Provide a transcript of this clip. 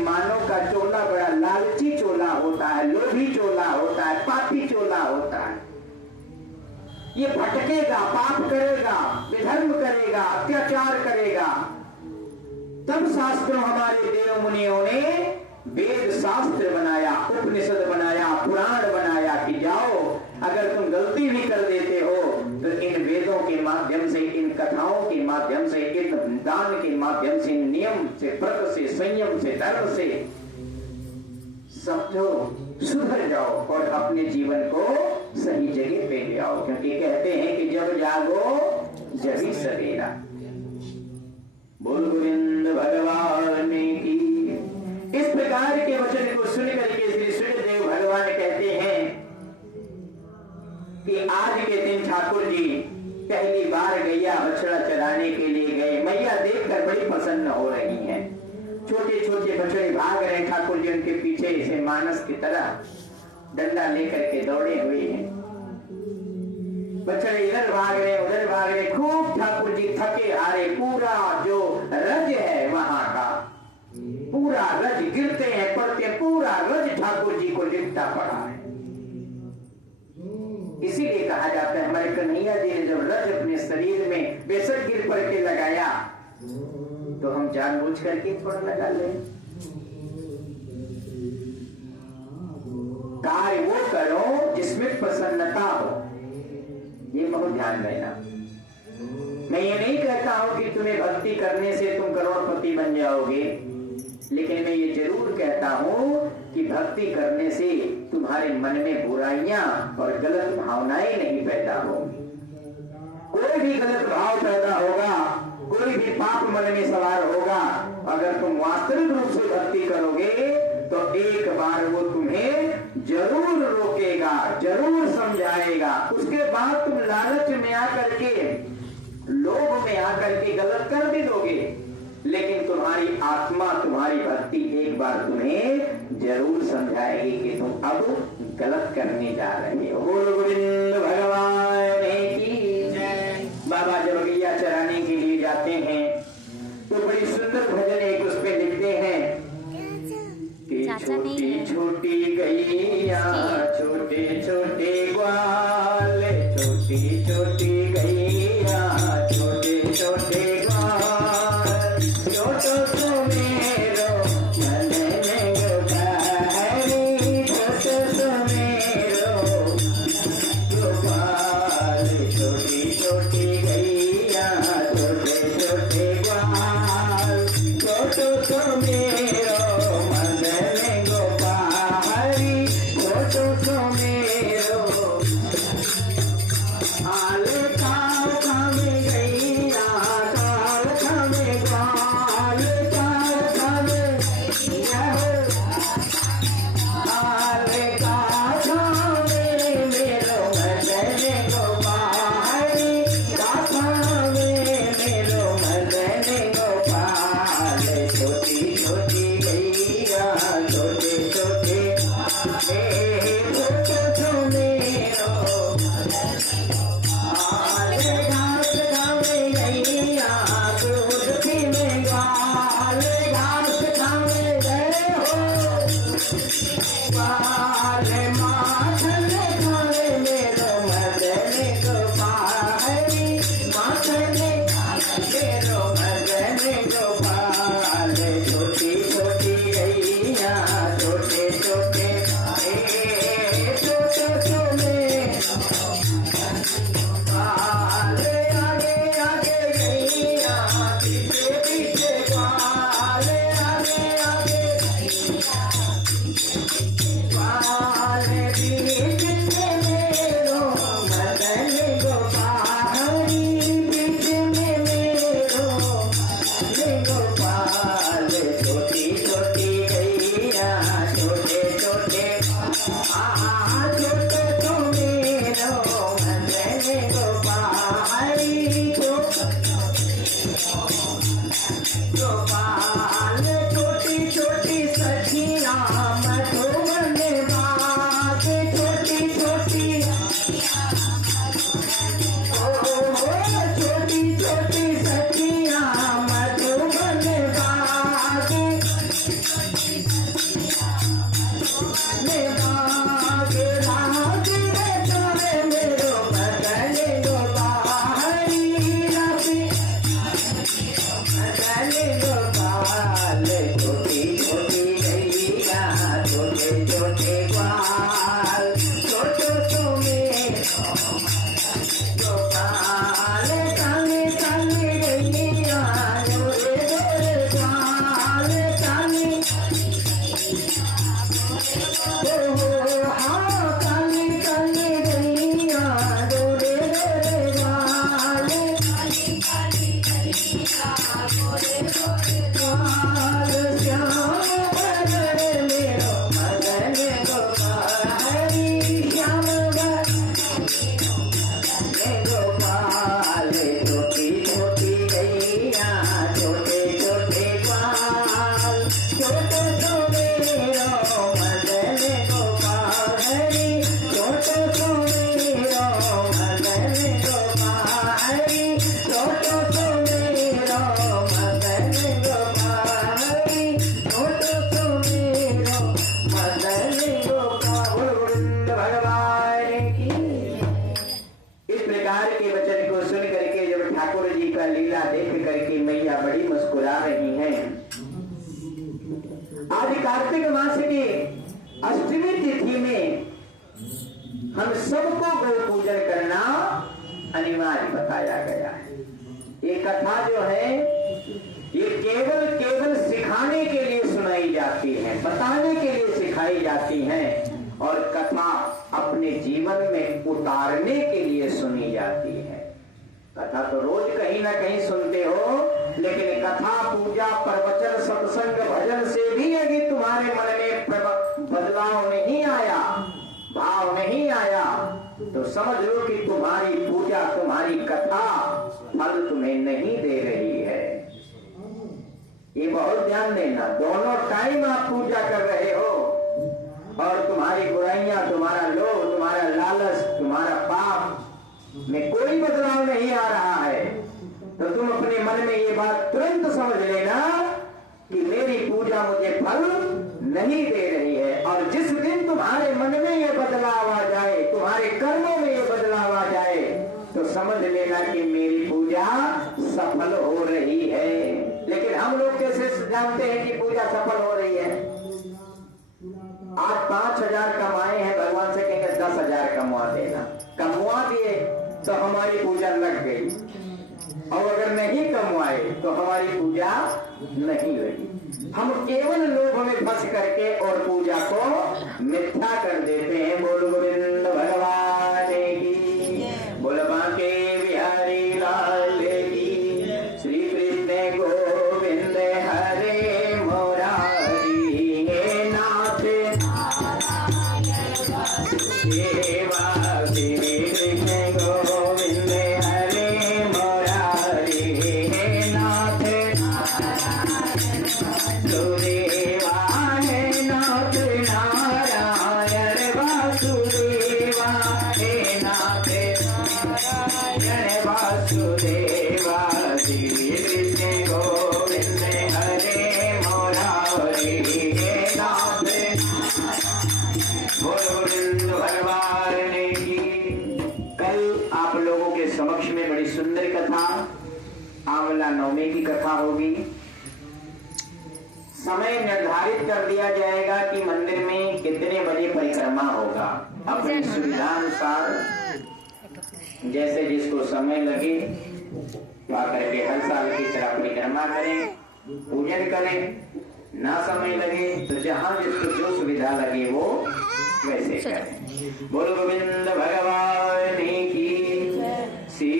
मानव का चोला बड़ा लालची चोला होता है, लोभी चोला होता है, पापी चोला होता है। ये भटकेगा, पाप करेगा, विधर्म करेगा, अत्याचार करेगा। तब शास्त्रों हमारे देव मुनियों ने वेद शास्त्र बनाया, उपनिषद बनाया, पुराण बनाया कि जाओ अगर तुम गलती भी कर देते हो तो इन वेदों के माध्यम से, इन कथाओं के माध्यम से, इन दान के माध्यम से, नियम से, व्रत से, संयम से, धर्म से समझो, सुधर जाओ और अपने जीवन को सही जगह पे ले आओ। क्योंकि कहते हैं कि जब जागो जब ही सवेरा। बोल गोविंद भगवान की। इस प्रकार के वचन को सुन करके श्री सूर्यदेव भगवान कहते हैं कि आज के दिन ठाकुर जी पहली बार गैया बछड़ा चराने के लिए गए। मैया देखकर बड़ी प्रसन्न हो रही हैं। छोटे छोटे बछड़े भाग रहे, ठाकुर जी उनके पीछे से मानस की तरह डंडा लेकर के दौड़े हुए हैं। बछड़े इधर भाग रहे, उधर भाग रहे, खूब ठाकुर जी थके हारे। पूरा जो रज है वहां का, पूरा रज, गिरते हैं पड़ते हैं, पूरा रज ठाकुर जी को लिपटा पड़ा है। इसीलिए कहा जाता है हमारे कन्हैया जी ने जब रज अपने शरीर में बेशक गिर पड़ के लगाया तो हम जानबूझ करके थोड़ा लगा ले। कार्य वो करो जिसमें प्रसन्नता हो, ये बहुत ध्यान देना। मैं ये नहीं कहता हूं कि तुम्हें भक्ति करने से तुम करोड़पति बन जाओगे, लेकिन मैं ये जरूर कहता हूं कि भक्ति करने से तुम्हारे मन में बुराइयां और गलत भावनाएं नहीं पैदा होंगी। कोई भी गलत भाव पैदा होगा, कोई भी पाप मन में सवार होगा, अगर तुम वास्तविक रूप से भक्ति करोगे तो एक बार वो तुम्हें जरूर रोकेगा, जरूर समझाएगा। उसके बाद तुम लालच में आकर के, लोभ में आकर के गलत कर भी दोगे, लेकिन तुम्हारी आत्मा, तुम्हारी भक्ति एक बार तुम्हें जरूर समझाएगी कि तुम अब गलत करने जा रहे हो। बोल गोविंद भगवान की जय। बाबा जब गैया चराने के लिए जाते हैं तो बड़ी सुंदर भजन एक उस पे लिखते हैं कि छोटी छोटी गैया, छोटे छोटे ग्वाल, छोटी छोटी गैया, छोटे छोटे आज कार्तिक मास की अष्टमी तिथि में हम सबको गौ पूजन करना अनिवार्य बताया गया है। ये कथा जो है ये केवल सिखाने के लिए सुनाई जाती है, बताने के लिए सिखाई जाती है, और कथा अपने जीवन में उतारने के लिए सुनी जाती है। कथा तो रोज कहीं ना कहीं सुनते हो, लेकिन कथा, पूजा, प्रवचन, सत्संग, भजन से भी यदि तुम्हारे मन में बदलाव नहीं आया, भाव नहीं आया, तो समझ लो कि तुम्हारी पूजा, तुम्हारी कथा फल तुम्हें नहीं दे रही है। ये बहुत ध्यान देना। दोनों टाइम आप पूजा कर रहे हो और तुम्हारी बुराइयां, तुम्हारा लोभ, तुम्हारा लालच, तुम्हारा पाप में कोई बदलाव नहीं आ रहा है, तो तुम अपने मन में ये बात तुरंत समझ लेना कि मेरी पूजा मुझे फल नहीं दे रही है। और जिस दिन तुम्हारे मन में ये बदलाव आ जाए, तुम्हारे कर्मों में ये बदलाव आ जाए, तो समझ लेना कि मेरी पूजा सफल हो रही है। लेकिन हम लोग कैसे जानते हैं कि पूजा सफल हो रही है? आज 5,000 कमाए हैं, भगवान से कहेंगे 10,000 कमा देना, कमवा दिए तो हमारी पूजा लग गई, और अगर नहीं कमवाए तो हमारी पूजा नहीं लगी। हम केवल लोभ में फंस करके और पूजा को मिथ्या कर देते हैं। बोल गोविंद भगवान की, बोल बांके बिहारी लाल की, श्री कृष्ण गोविंद हरे मुरारी, हे नाथ देवा, श्री कृष्ण गोविंद हरे मुरारी, हे नाथ सुदेवा, हे नाथ नारायण वासुदेवा, हे नाथ नारायण वासुदेवा, श्री कृष्ण गोविंद हरे मुरारी, हे नाथ गोविंद भगवान की। कल आप लोगों के समक्ष में बड़ी सुंदर कथा, आंवला नवमी की कथा होगी। समय निर्धारित कर दिया जाएगा कि मंदिर में कितने बजे परिक्रमा होगा। अपनी सुविधानुसार जैसे जिसको समय लगे तो आकर के हर साल की तरह परिक्रमा करें, पूजन करें। ना समय लगे तो जहां जिसको जो सुविधा लगे वो वैसे करें। बोलो गोविंद भगवान की, श्री